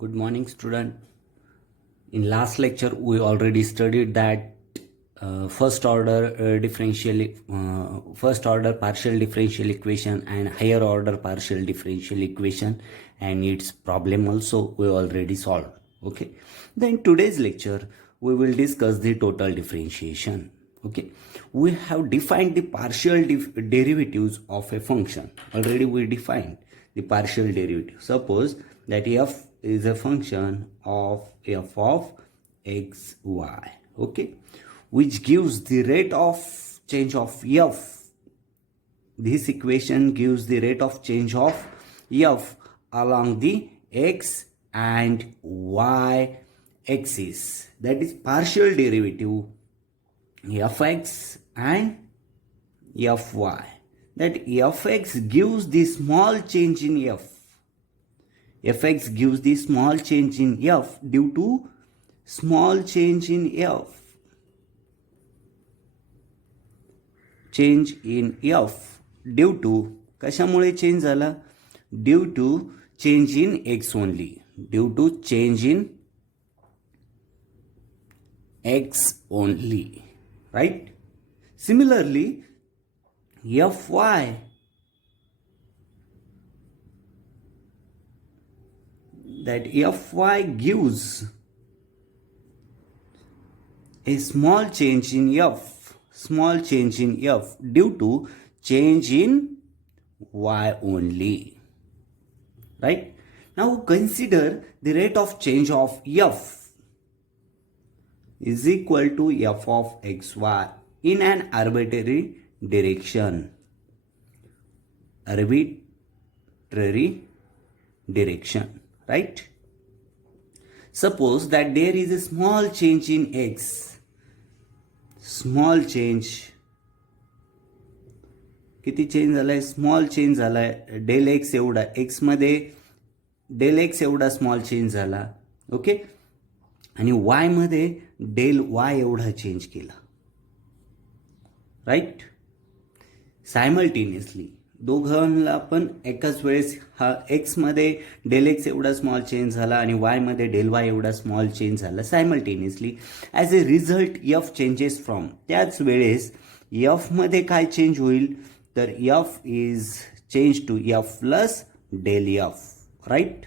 Good morning, student. In last lecture, we already studied that first order partial differential equation and higher order partial differential equation and its problem also we already solved. Okay. Then today's lecture we will discuss the total differentiation. Okay. We have defined the partial derivatives of a function. Already we defined the partial derivative. Suppose that f is a function of f of x, y. Okay, which gives the rate of change of f. This equation gives the rate of change of f along the x and y axis. That is partial derivative fx and fy. That fx gives the small change in f. Fx gives the small change in f due to small change in f. Change in f due to कशामुळे change झाला? Due to change in X only. Due to change in X only. Right? Similarly, fy that fy gives a small change in f due to change in y only. Right? Now consider the rate of change of f is equal to f of xy in an arbitrary direction. Right? Suppose that there is a small change in x. Small change. किती चेंज झालाय? Small change झालाय. Del X एवढा. एक्स मध्ये del X एवढा small change झाला. ओके. आणि Y मध्ये del Y एवढा चेंज केला. राईट? सायमल्टेनियसली दोघांना पण एकाच वेळेस हा एक्स मध्ये डेल एक्स एवढा स्मॉल चेंज झाला आणि वाय मध्ये डेल वाय एवढा स्मॉल चेंज झाला simultaneously. As a result F changes from. त्याच वेळेस एफ मध्ये काय चेंज होईल? तर F is change to F plus del F. Right?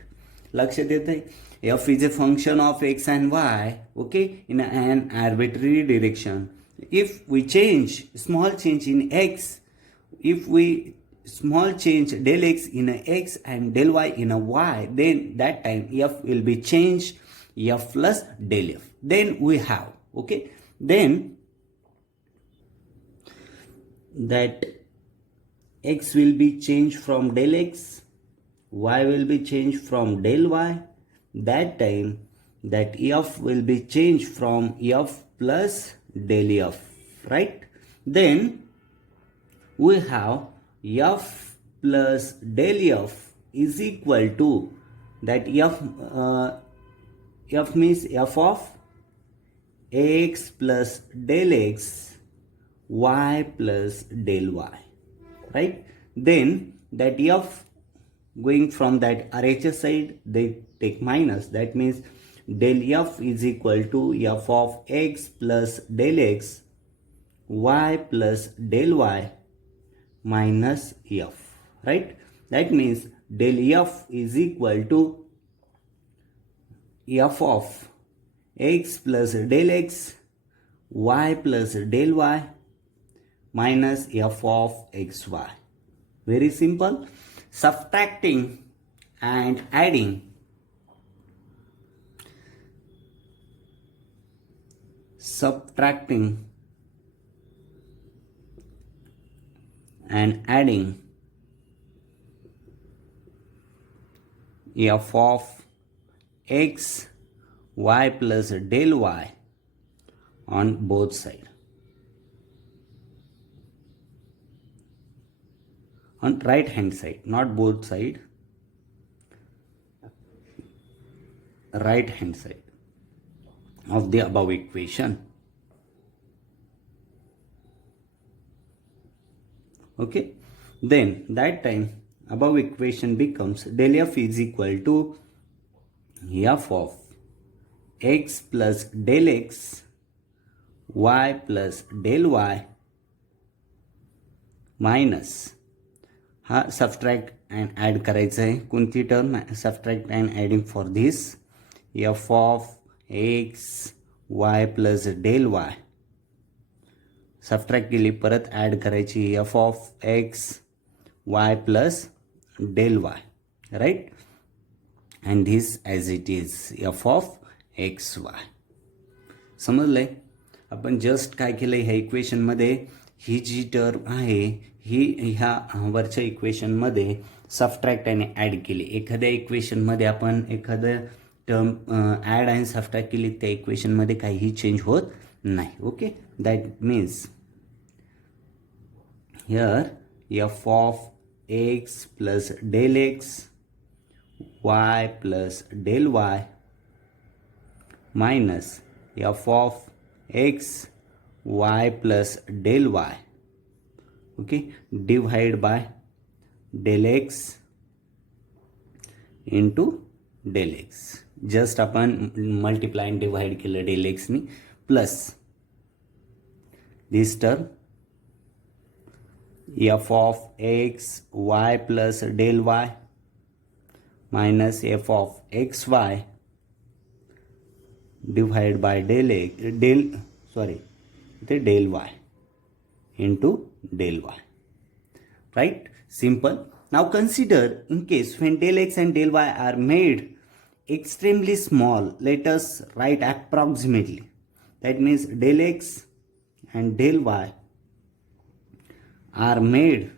लक्षात येत आहे? F is a function of X and Y. Okay, in an arbitrary direction. If we change small change in X, if we small change del x in a x and del y in a y, then that time f will be changed f plus del f. Then we have, okay, then that x will be changed from del x, y will be changed from del y. That time that f will be changed from f plus del f. Right? Then we have f plus del f is equal to that f means f of x plus del x, y plus del y. Right? Then that f going from that RHS side, they take minus. That means del f is equal to f of x plus del x, y plus del y minus f. Right? That means del f is equal to f of x plus del x, y plus del y minus f of xy. Very simple. Subtracting and adding. Subtracting and adding f of x, y plus del y on both sides. On right hand side, not both side, right hand side of the above equation. Okay, then that time above equation becomes del f is equal to f of x plus del x y plus del y minus हा subtract and add करायचं आहे. कोणती term? Subtract and adding for this f of x Y plus del y. Subtract केली, परत add करायची f of x Y plus del y, right. And this as it is f of x y. समजलंय? आपण just काय केलं ह्या इक्वेशनमध्ये, ही जी term आहे ही ह्या वरच्या इक्वेशनमध्ये सबट्रॅक्ट आणि ॲड केली. एखाद्या इक्वेशनमध्ये आपण एखादं टर्म ॲड आणि सबट्रॅक्ट केली, त्या इक्वेशनमध्ये काहीही चेंज होत नाही. Okay, that means here F of x plus del x Y plus del Y minus F of X y plus del y, okay, divide by del x into del x. Just आपण multiply and divide केलं del x knee, plus this term f of x y plus del y minus f of x y divide by del y into del y, right? Simple. Now consider in case when del x and del y are made extremely small, let us write approximately. That means del x and del y are made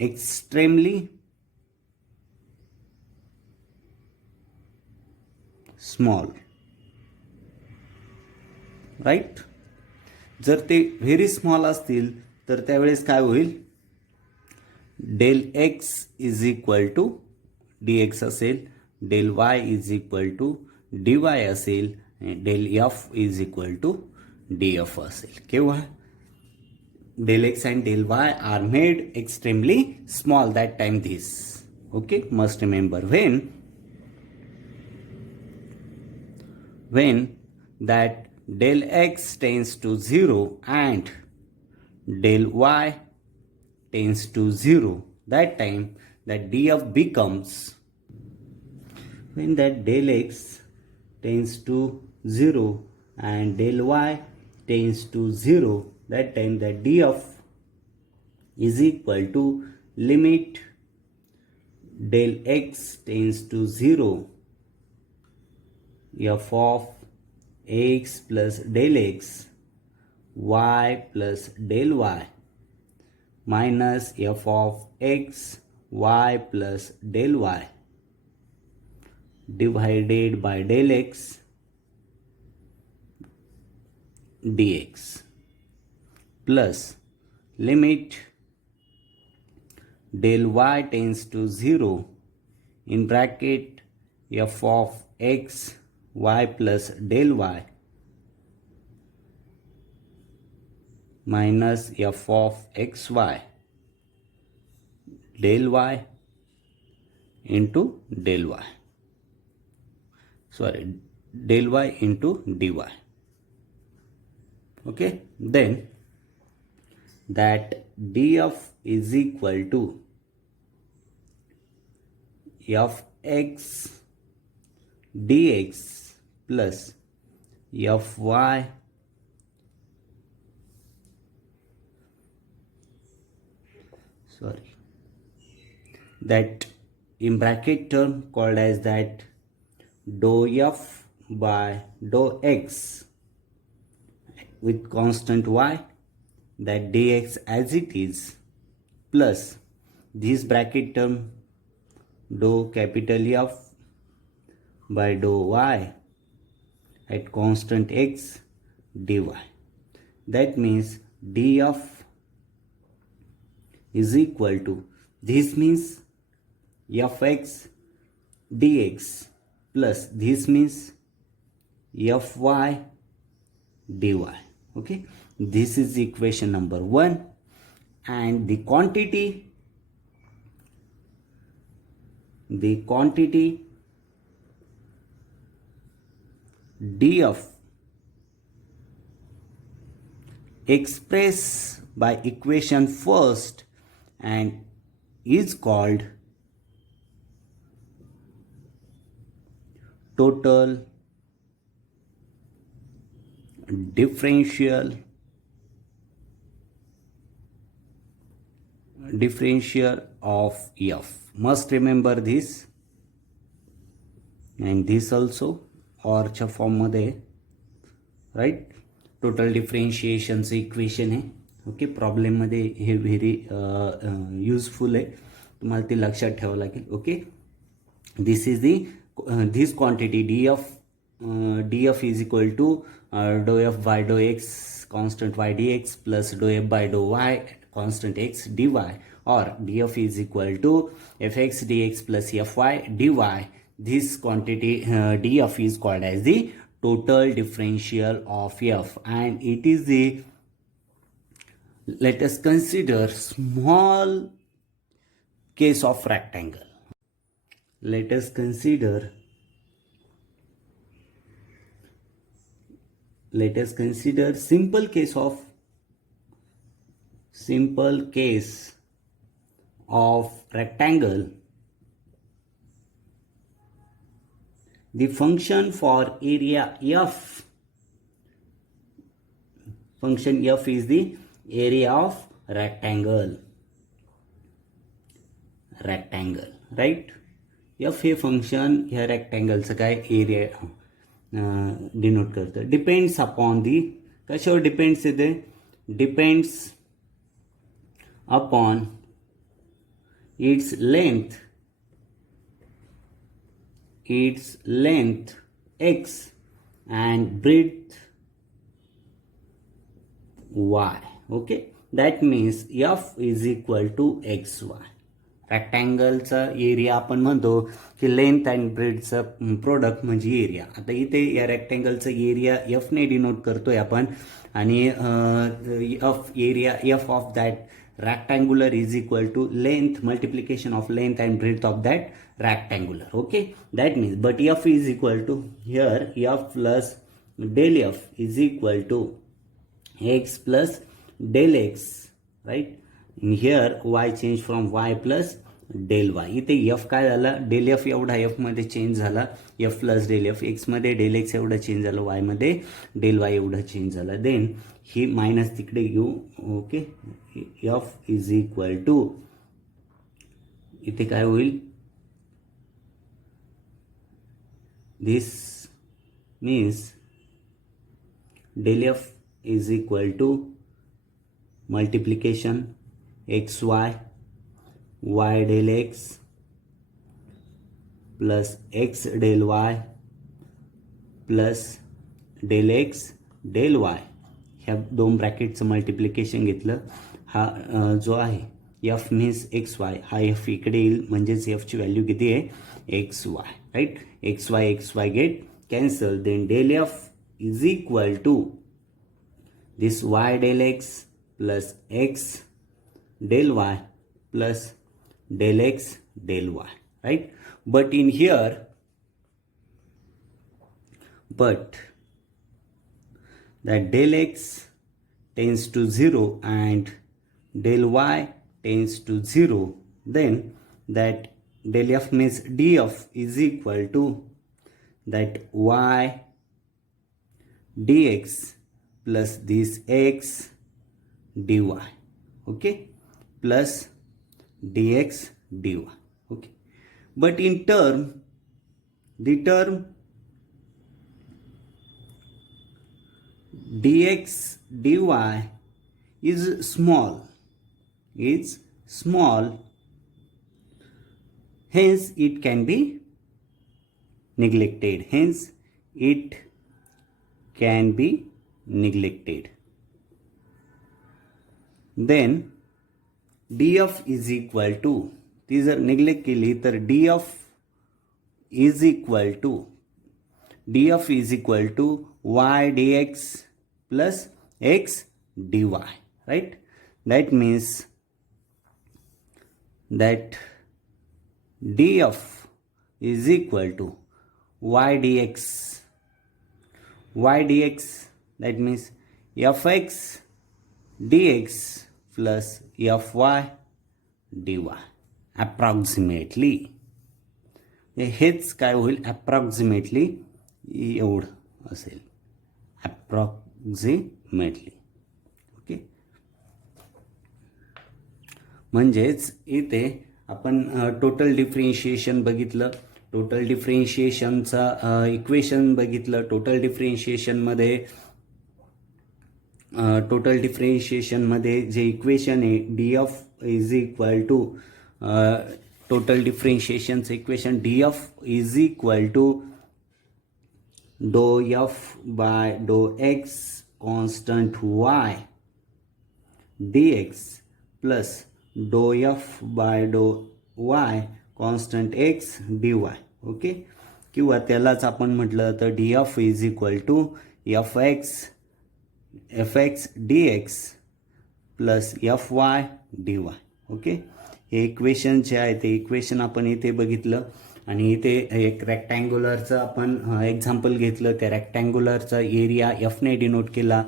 extremely small, right. जर ते very small असतील तर त्यावेळेस काय होईल? Del x is equal to d x असेल, del y is equal to d y असेल, del f is equal to d f असेल. केव्हा? Del x and del y are made extremely small, that time this. Okay, must remember when that del x tends to 0 and del y tends to 0, that time that df becomes, when that del x tends to 0 and del y tends to 0, that time that df is equal to limit del x tends to 0 f of x plus del x y plus del y minus f of x y plus del y divided by del x dx plus limit del y tends to 0 in bracket f of x y plus del y minus f of xy del y into del y, del y into dy. Okay, then that df is equal to fx dx plus fy that in bracket term called as that dou f by dou x with constant y, that dx as it is, plus this bracket term dou capital F by dou y at constant x dy. That means df is equal to, this means fx dx plus this means fy dy. Okay, this is equation number 1, and the quantity the quantity df expressed by equation first and is called total differential of f. Must remember this, and this also or च्या फॉर्म मध्ये, right. Total डिफरेन्शिएशनचं इक्वेशन आहे. ओके, प्रॉब्लेममध्ये हे very useful आहे, तुम्हाला ते लक्षात ठेवावं लागेल. Okay, this is this quantity df is equal to dou f by dou x constant y dx plus dou f by dou y constant x dy, or df is equal to fx dx plus fy dy. This quantity df is called as the total differential of f, and it is the, let us consider small case of rectangle. Let us consider simple case of rectangle. The function for area f, function f is the area of rectangle, right. f हे function ह्या रेक्टँगलचं काय area denote करतं. Depends upon the, कशावर depends येते, depends upon its length x and breadth y. Okay, that means f is equal to xy. रेक्टँगलचा area आपण म्हणतो की लेंथ अँड ब्रेडचं प्रोडक्ट म्हणजे एरिया. आता इथे या रेक्टँगलचं एरिया एफने डिनोट करतोय आपण, आणि F of that rectangular is equal to length multiplication of length and breadth of that rectangular. Okay, that means, but f is equal to, here f plus del f is equal to x plus del x, right. In here y change from y plus del y. इथे f काय झाला, del f एवढा f मध्ये change झाला, f plus del f, x मध्ये del x एवढा change झाला, y मध्ये del y एवढा चेंज झाला. देन ही मायनस तिकडे घेऊ. Okay, f is equal to, इथे काय होईल, this means del f is equal to multiplication xy y del x plus x del y plus del x del y. ह्या दोन ब्रॅकेटचं मल्टिप्लिकेशन घेतलं, हा जो आहे f मीन्स xy, हा f इकडे येईल, म्हणजेच f ची व्हॅल्यू किती आहे, xy, right. xy get cancel. Then del f is equal to this y del x plus x del y plus del x del y, right. But in here, but that del x tends to 0 and del y tends to 0, then that del f means df is equal to that y dx plus this x dy. Okay, plus dx dy. Okay, but in term, the term dx dy is small, hence it can be neglected, then df is equal to, ती जर निग्लेक्ट केली तर df is equal to y dx plus x dy, right. That means that df is equal to y dx. Y dx, that means fx dx plus fy dy approximately. हेच काय होईल, अप्रॉक्सिमेटली एवढं असेल, approximately. Okay, म्हणजेच इथे आपण total differentiation बघितलं, total डिफरेन्शिएशनचा equation बघितलं. टोटल डिफरेन्शिएशनमध्ये जे इक्वेशन आहे df is equal to total डिफरेन्शिएशनचं equation df is equal to do f by do x constant y dx plus do f by do y constant x dy. Okay, किंवा त्यालाच आपण म्हटलं तर df is equal to fx dx plus fy dy. Okay, हे equation जे आहे ते इक्वेशन आपण इथे बघितलं. आणि इथे एक रेक्टँग्युलरचं आपण एक्झाम्पल घेतलं. त्या रेक्टँग्युलरचा एरिया एफने डिनोट केला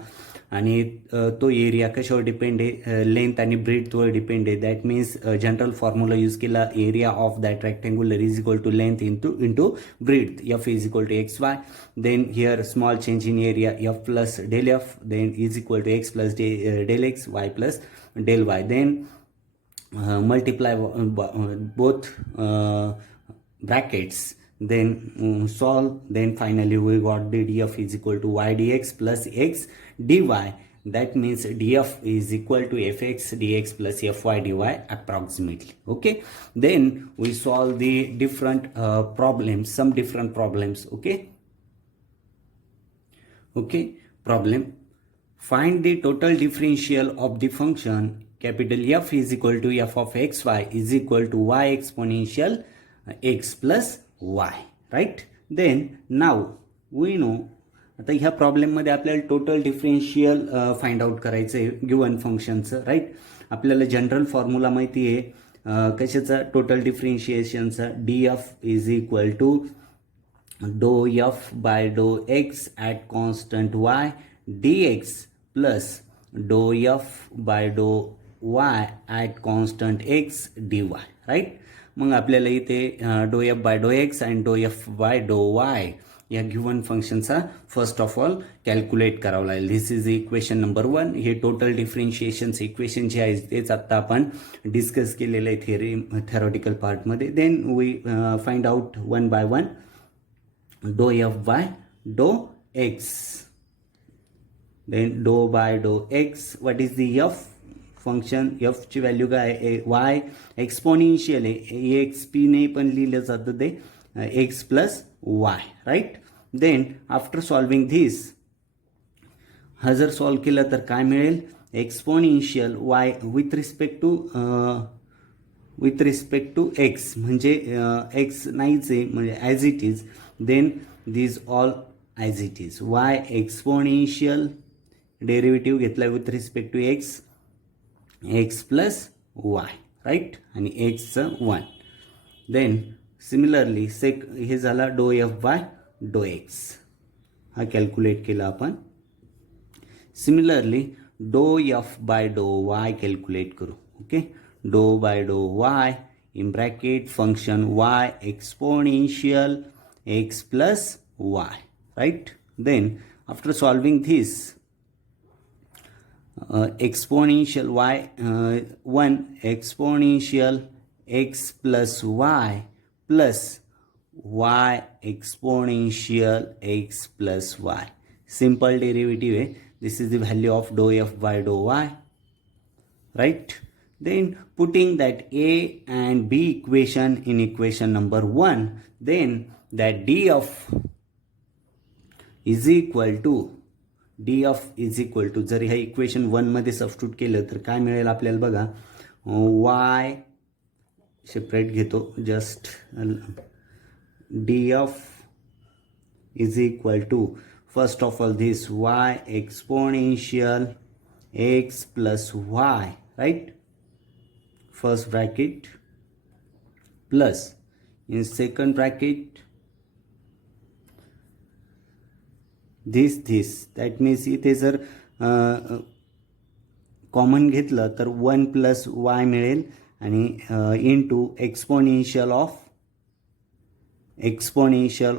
आणि तो एरिया कशावर डिपेंड आहे, लेंथ आणि ब्रेडथवर डिपेंड आहे. That means general formula use केला, area of that rectangular is equal to length into breadth. F is equal to x y. Then here small change in area f plus del f, then is equal to x plus del x, Y plus del y. Then multiply both brackets, then solve, then finally we got the df is equal to y dx plus x dy. That means df is equal to fx dx plus fy dy approximately. Okay, then we solve the different problems, some different problems. Okay, problem: find the total differential of the function capital F is equal to f of xy is equal to y exponential x plus y. Right? Then now we know, आता ह्या प्रॉब्लेममध्ये आपल्याला total differential find out करायचं आहे given फंक्शनचं. Right, आपल्याला general formula माहिती आहे कशाचा, टोटल डिफरेन्शिएशनचा. df is equal to do f by do x at constant y dx plus do f by do y at constant x dy. Right, मग आपल्याला इथे do f by dough x आणि do f by dough y या given फंक्शनचा first of all calculate करावं लागेल. This is equation number 1. हे total डिफरेन्शिएशनचं इक्वेशन जे आहे तेच आत्ता आपण डिस्कस केलेलं आहे थेरॉटिकल पार्टमध्ये. Then we find out one by one. Do f by dough x, then do by dough x. What is the f function? F ची व्हॅल्यू काय आहे, वाय एक्सपोनेन्शियल आहे, एक्स पी ने पण लिहिलं जातं ते x plus y. Right, then after solving this हा जर सॉल्व केलं तर काय मिळेल, exponential y with respect to x, म्हणजे एक्स नाहीच आहे म्हणजे as it is. Then this all as it is. Y exponential derivative घेतला with respect to x, x plus y. Right, आणि एक्सचं 1. देन सिमिलरली हे झाला do f by dough x, हा कॅल्क्युलेट केला आपण. Similarly do f by dough y calculate करू. Okay, do by dough y in bracket function y exponential x plus y. Right, then after solving this exponential y 1 exponential x plus y plus y exponential x plus y. Simple derivative. This is the value of dou f by dou y. Right? Then putting that a and b equation in equation number 1, then that df is equal to जर ह्या इक्वेशन 1 मध्ये सबस्टिट्यूट केलं तर काय मिळेल आपल्याला बघा. y separate घेतो just. df is equal to first of all this y exponential x plus y, right? First bracket plus in second bracket this that means इथे जर कॉमन घेतलं तर 1 प्लस वाय मिळेल आणि into exponential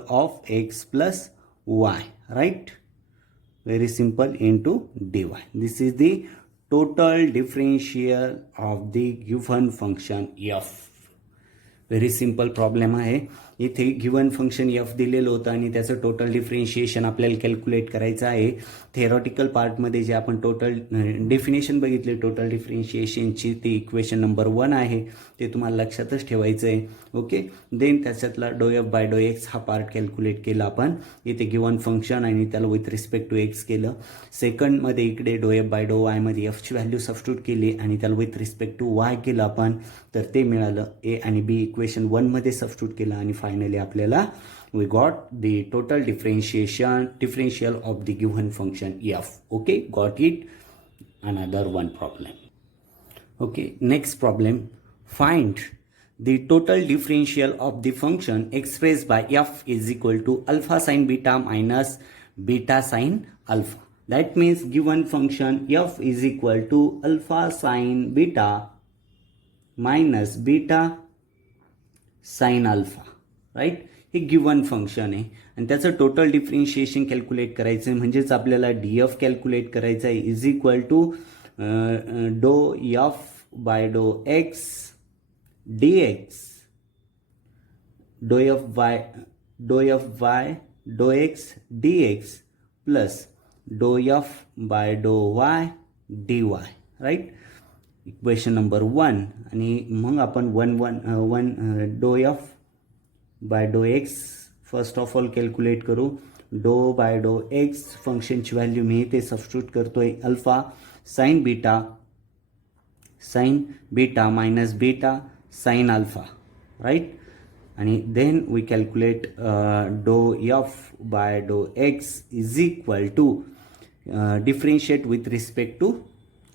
of x plus y, right. Very simple, into dy. This is the total differential of the given function f. Very simple problem आहे. इथे given function F दिलेलं होतं आणि त्याचं टोटल डिफरेन्शिएशन आपल्याला कॅल्क्युलेट करायचं आहे. थेरॉटिकल पार्टमध्ये जे आपण टोटल डेफिनेशन बघितले टोटल डिफरेन्शिएशनची, ती इक्वेशन नंबर 1 आहे, ते तुम्हाला लक्षातच ठेवायचं आहे. ओके. देन त्याच्यातला dou f by dough x हा पार्ट कॅल्क्युलेट केला आपण. इथे गिवन फंक्शन आणि त्याला विथ रिस्पेक्ट टू एक्स केलं. सेकंडमध्ये इकडे डो एफ बाय डो वायमध्ये एफची व्हॅल्यू सबस्टिट्यूट केली आणि त्याला विथ रिस्पेक्ट टू वाय केलं आपण, तर ते मिळालं. ए आणि बी इक्वेशन 1 मध्ये सबस्टिट्यूट केलं आणि फायनली आपल्याला we got the total differential of the given function f. Okay, got it. Another one problem. Okay, next problem. Find the total differential of the function expressed by f is equal to alpha sin beta minus beta sin alpha. That means given function f is equal to alpha sin beta minus beta sin alpha, right? Hey given function आहे आणि त्याचं total differentiation calculate करायचं आहे, म्हणजेच आपल्याला D F calculate करायचं आहे. Is equal to dou f by dough x dx, dou f by dou x dx plus dou f by dou y dy, right? Equation number 1. आणि मग आपण dou f by dough x first of all calculate करू. Dou by dough x फंक्शनची value मी इथे substitute करतोय alpha sine beta minus beta sin alpha, right? And then we calculate dou f by dou x is equal to differentiate with respect to,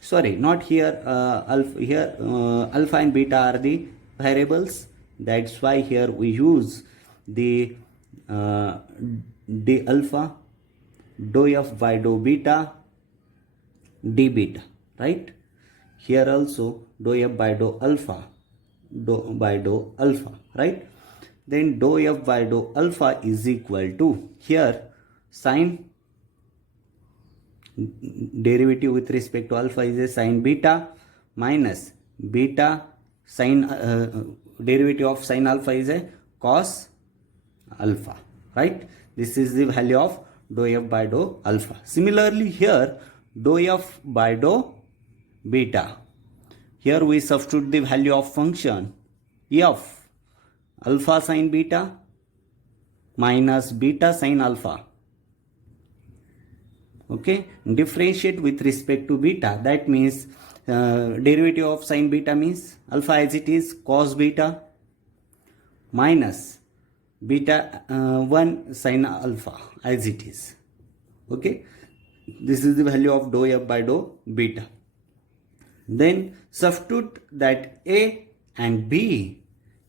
sorry, not here, alpha and beta are the variables, that's why here we use the d alpha dou f by dou beta d beta, right? Here also dou f by dou alpha right? Then dou f by dou alpha is equal to, here sin derivative with respect to alpha is a sin beta minus beta sin derivative of sin alpha is a cos alpha, right? This is the value of dou f by dou alpha. Similarly here dou f by dou beta, here we substitute the value of function f alpha sin beta minus beta sin alpha. Okay, differentiate with respect to beta. That means derivative of sin beta means alpha as it is cos beta minus beta 1 sin alpha as it is. Okay, this is the value of dou f by dou beta. Then substitute that a and b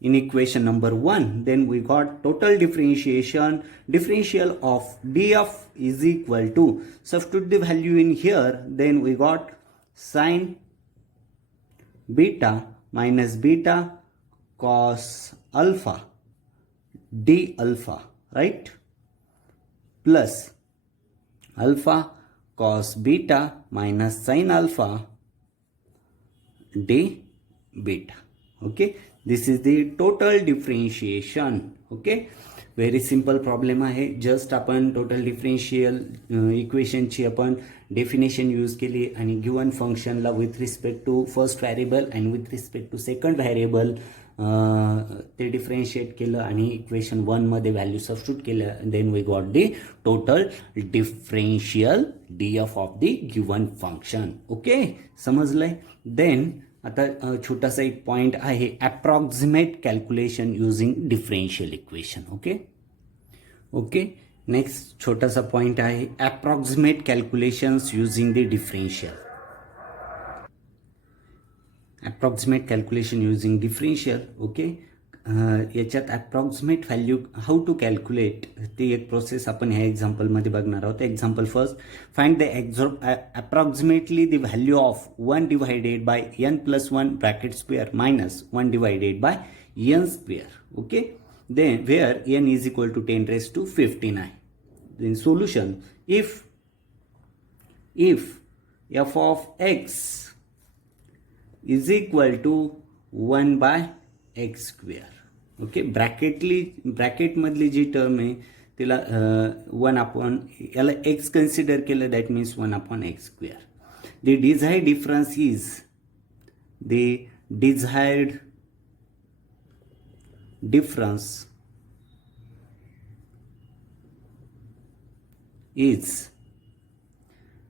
in equation number 1. Then we got total differential of df is equal to, substitute the value in here, then we got sin beta minus beta cos alpha d alpha, right? Plus alpha cos beta minus sin alpha d beta. Okay, this is the total differentiation. Okay, very simple problem आहे. Just आपण total differential इक्वेशनची आपण definition use केली आणि given फंक्शनला with respect to first variable आणि with respect to second variable ते differentiate केलं आणि इक्वेशन 1 मध्ये व्हॅल्यू सबस्टिट्यूट केलं. Then we got the total differential d f of the given function. Okay, समजलंय. देन आता छोटासा एक पॉइंट आहे, approximate calculation using differential equation. Okay, next छोटासा पॉइंट आहे, approximate calculations using the differential. Approximate calculation using differential. Okay, याच्यात approximate value how to calculate ती एक प्रोसेस आपण ह्या एक्झाम्पलमध्ये बघणार आहोत. Example first, find the approximately the value of 1 divided by n plus 1 bracket square minus 1 divided by n square. Okay, then where n is equal to 10 raised to 15 आहे. Then solution, if f of x is equal to 1 by x square. Okay, ब्रॅकेटमधली जी term आहे तिला 1 upon याला x consider केलं, that means 1 upon x square. The desired difference is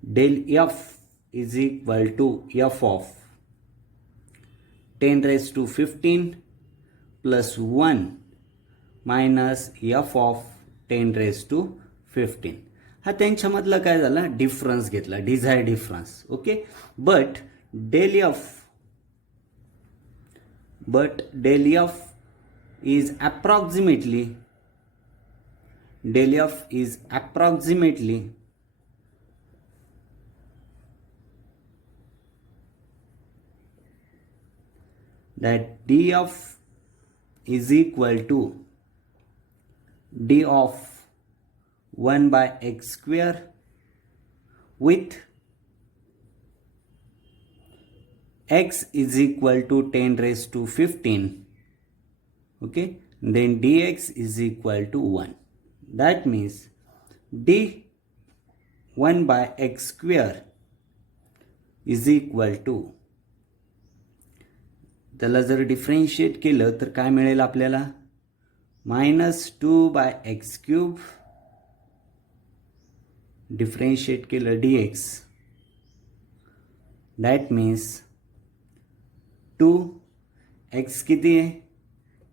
del f is equal to f of 10 raised to 15 plus 1 minus f of 10 raised to 15. हा त्यांच्यामधला काय झाला, डिफरन्स घेतला, desired difference. Okay, but del f is approximately that df is equal to d of 1 by x square with x is equal to 10 raised to 15. Okay, then dx is equal to 1. That means d 1 by x square is equal to, त्याला जर डिफरेंशिएट केलं तर काय मिळेल आपल्याला, -2 bye x cube, differentiate केलं dx, that means 2 x किती आहे,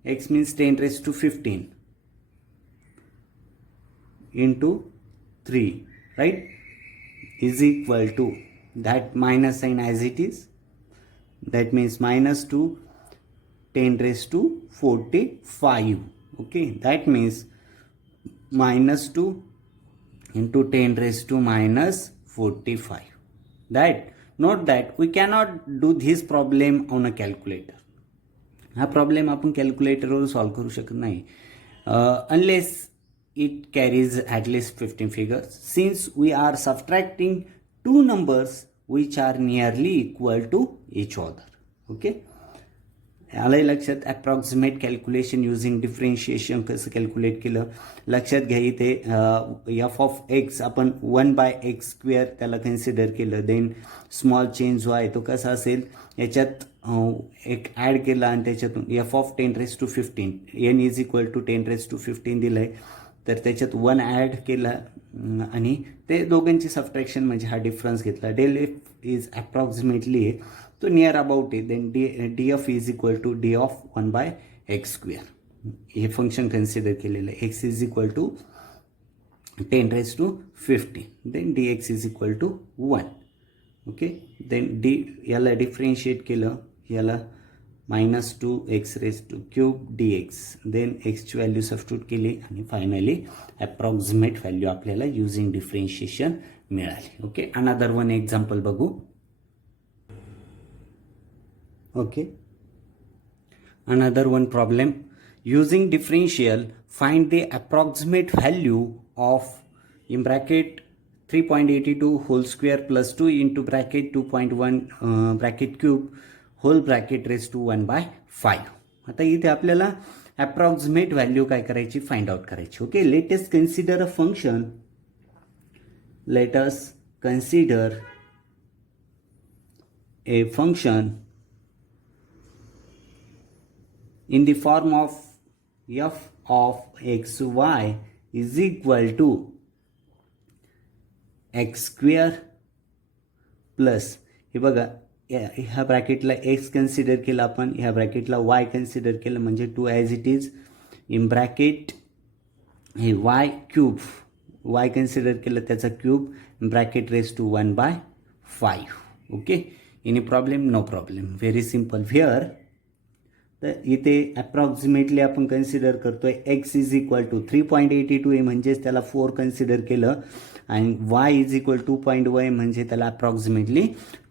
x मीन्स 10 raised to 15 into 3, right, is equal to that minus sign as it is, that means -2 10 raised to 45. Okay, that means -2 into 10 raised to -45. That, note that we cannot do this problem on a calculator. हा प्रॉब्लेम आपण कॅल्क्युलेटरवर सॉल्व्ह करू शकत नाही unless it carries at least 15 figures, since we are subtracting two numbers which are nearly equal to each other. Okay, आलंय लक्षात. Approximate calculation using differentiation कसं कॅल्क्युलेट केलं लक्षात घ्या. इथे एफ ऑफ एक्स आपण 1 बाय एक्स स्क्वेअर त्याला कन्सिडर केलं. देन स्मॉल चेंज जो आहे तो कसा असेल, याच्यात एक ॲड केला आणि त्याच्यातून f of 10 raised to 15 n is equal to 10 raised to 15 दिलं आहे, तर त्याच्यात 1 ॲड केला आणि ते दोघांची सबट्रॅक्शन म्हणजे हा डिफरन्स घेतला. डेल एफ इज अप्रॉक्सिमेटली आहे तो नियर अबाउट आहे. Then d f is equal to d of 1 by x square हे फंक्शन कन्सिडर केलेलं आहे. X is equal to 10 raised to 15, then d x is equal to 1. Okay, then d याला differentiate केलं, याला -2 x raised to cube d x, then एक्सची value substitute केली आणि finally approximate value आपल्याला युझिंग डिफरेन्शिएशन मिळाली. ओके, अनदर वन एक्झाम्पल बघू. Okay, another one problem, using differential find the approximate value of in bracket 3.82 whole square plus 2 into bracket 2.1 bracket cube whole bracket raised to 1 by 5. आता इथे आपल्याला approximate value काय करायची, find out करायची. Okay, let us consider a function, let us consider a function in the form of f of xy is equal to x square plus, हे बघा ह्या ब्रॅकेटला x consider केलं आपण, ह्या ब्रॅकेटला y कन्सिडर केलं म्हणजे 2 as it is, in bracket हे y क्यूब, y कन्सिडर केलं त्याचा cube, bracket raise to 1 by 5. Okay, any problem? No problem, very simple. तर इथे अप्रॉक्सिमेटली आपण कन्सिडर करतोय x इज इक्वल टू 3.82 आहे म्हणजेच त्याला 4 कन्सिडर केलं आणि y इज इक्वल 2.1 म्हणजे त्याला अप्रॉक्सिमेटली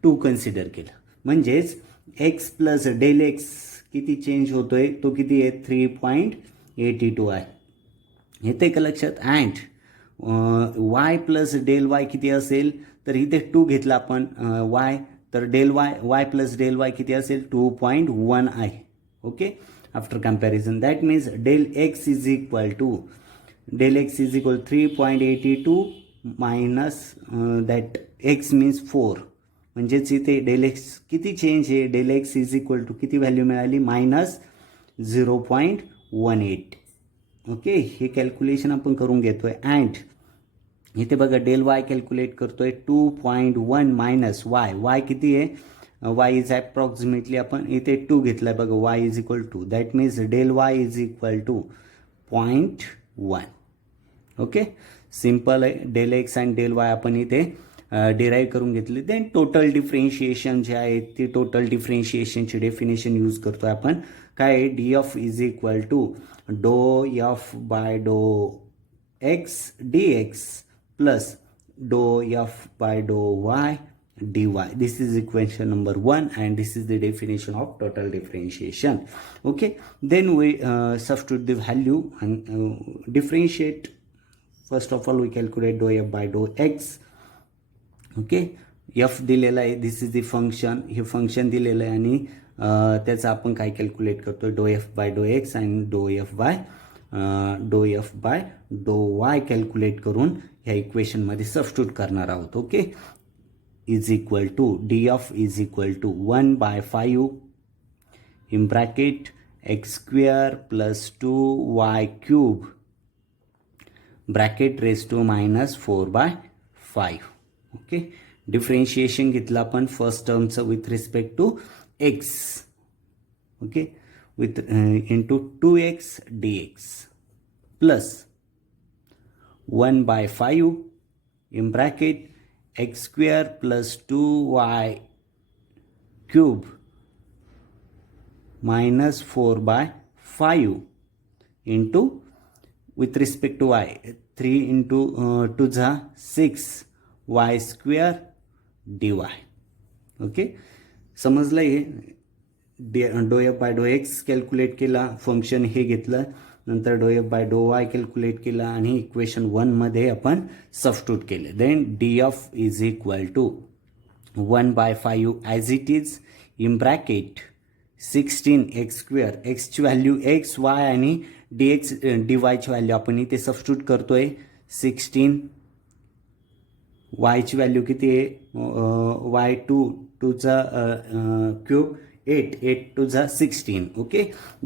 2 कन्सिडर केलं. म्हणजेच x प्लस डेल एक्स किती चेंज होतोय तो किती आहे 3.82 आहे. येते का लक्षात. And y plus del y किती असेल तर इथे 2 घेतला आपण y तर del y plus del y किती असेल 2.1 आहे. Okay after comparison that means del x is equal 3.82 minus that x means 4 म्हणजेच इथे डेल एक्स किती चेंज आहे del x is equal to किती व्हॅल्यू मिळाली -0.18. ओके हे कॅल्क्युलेशन आपण करून घेतोय. अँड इथे बघा डेल वाय कॅल्क्युलेट करतोय 2.1 मायनस वाय किती आहे वाय इज ॲप्रॉक्सिमेटली आपण इथे 2 घेतलाय बघा y is equal to that means del y is equal to 0.1. Okay simple आहे. Del x and del y आपण इथे डिराईव्ह करून घेतली. देन टोटल डिफरेन्शिएशन जे आहे ती टोटल डिफरेन्शिएशनची डेफिनेशन यूज करतोय आपण. काय आहे d f is equal to dou f by dough x d x plus dou f by dough y dy. This is equation number 1 and this is the definition of total differentiation. Okay, then we substitute the value and differentiate. First of all we calculate dou f by dou x. Okay, f दिलेला आहे, this is the function, हे function दिलेलं आहे आणि त्याचं आपण काय calculate करतो do f by dough x आणि do f by dough y calculate करून ह्या इक्वेशनमध्ये सबस्टिट्यूट करणार आहोत. Okay is equal to df is equal to 1 by 5 in bracket x square plus 2y cube bracket raised to minus 4 by 5. Okay, differentiation घेतला आपण फर्स्ट टर्मचं with respect to x. Okay, with into 2x dx plus 1 by 5 in bracket x square plus 2y cube minus 4 by 5 into with respect to y 3 into 2 जा 6 y square dy. Okay समजलं हे डो f by dough x calculate केला function हे घेतलं नंतर डो f by dough y calculate केला आणि इक्वेशन 1 मध्ये आपण सबस्टिट्यूट केले. Then d f is equal to 1 by 5 as it is in bracket 16 x square एक्सची व्हॅल्यू एक्स वाय आणि डी एक्स डी वायची व्हॅल्यू आपण इथे सबस्टिट्यूट करतोय 16 वायची व्हॅल्यू किती आहे वाय 2चा क्यूब 8 टू जा 16. ओके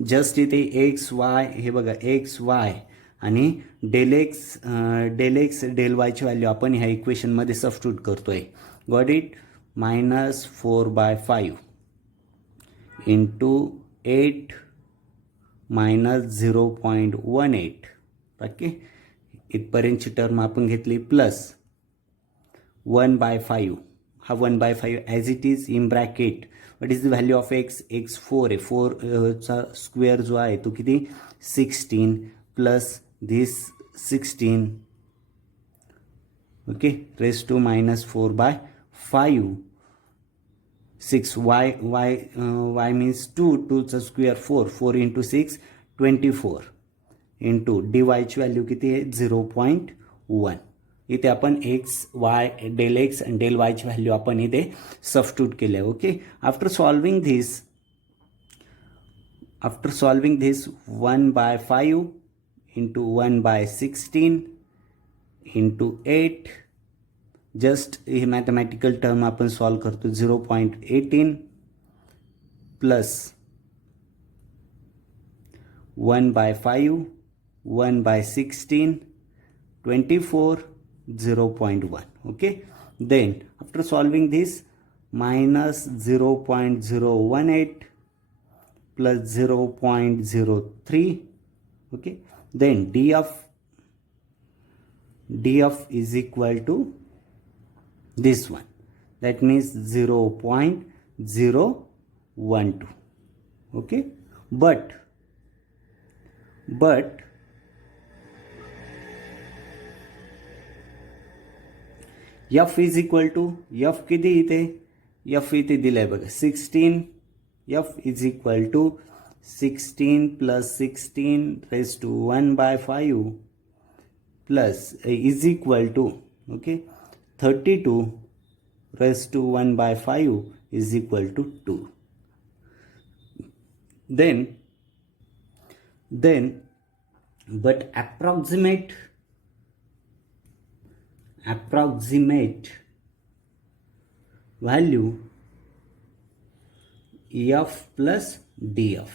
जस्ट इथे एक्स वाय हे बघा एक्स वाय आणि डेल एक्स डेल वायची व्हॅल्यू आपण ह्या इक्वेशनमध्ये सबस्टिट्यूट करतोय. Got it -4 by 5 into 8 minus 0.18. Okay इथपर्यंतची टर्म आपण घेतली प्लस 1 by 5 हा 1 by 5 as it is in bracket what is the value of x 4 आहे 4चा स्क्वेअर जो आहे तो किती 16 plus this 16 okay raise to -4 by 5 6 y means 2चा स्क्वेअर 4 into 6 24 इंटू डी वायची व्हॅल्यू किती आहे 0.1. इथे आपण एक्स वाय डेल एक्स आणि डेल वायची व्हॅल्यू आपण इथे सबस्टिट्यूट केले. Okay after solving this 1 by 5 इंटू 1 by 16 इंटू 8 जस्ट हे मॅथमॅटिकल टर्म आपण सॉल्व करतो 0.18 plus 1 by 5 1 by 16 24 0.1. okay then after solving this minus 0.018 plus 0.03. okay then df is equal to this one that means 0.012. okay but f is equal to f किती इथे f इथे दिलाय बघा 16 f is equal to 16 plus 16 raise to 1/5 plus is equal to okay 32 raise to 1/5 is equal to 2. Then but approximate value f plus df,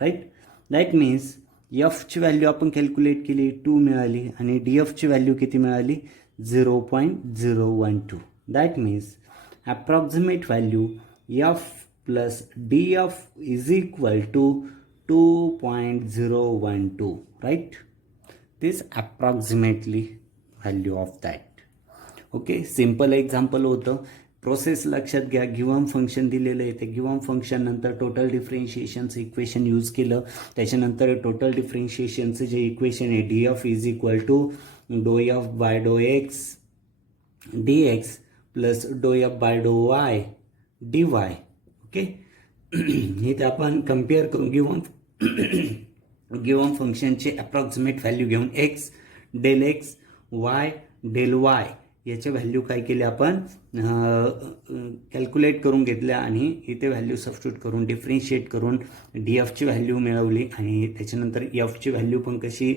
right? That means f ची व्हॅल्यू आपण कॅल्क्युलेट केली 2 मिळाली आणि df ची व्हॅल्यू किती मिळाली 0.012. That means approximate value f plus df is equal to 2.012, right? This approximately value of that. Okay, simple example होतं. Process लक्षात घ्या. गिव्हन फंक्शन दिलेलं आहे, ते गिव्हन फंक्शन नंतर टोटल डिफरेन्शिएशनचं इक्वेशन यूज केलं. त्याच्यानंतर टोटल डिफरेन्शिएशनचं जे इक्वेशन आहे d f is equal to dou f by dough x d x plus dou f by dough y d y. Okay, इथे आपण कम्पेअर करून गिव्हन फंक्शनचे अप्रॉक्सिमेट व्हॅल्यू घेऊन x del x y del y याचे value काय केले आपण कॅल्क्युलेट करून घेतल्या आणि इथे व्हॅल्यू सबस्टिट्यूट करून डिफरेन्शिएट करून डी एफची व्हॅल्यू मिळवली आणि त्याच्यानंतर एफची व्हॅल्यू पण कशी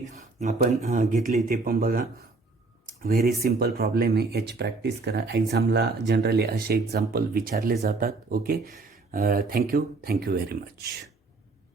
आपण घेतली ते पण बघा. व्हेरी सिम्पल प्रॉब्लेम आहे. याची प्रॅक्टिस करा. एक्झामला जनरली असे एक्झाम्पल विचारले जातात. Okay, thank you very much.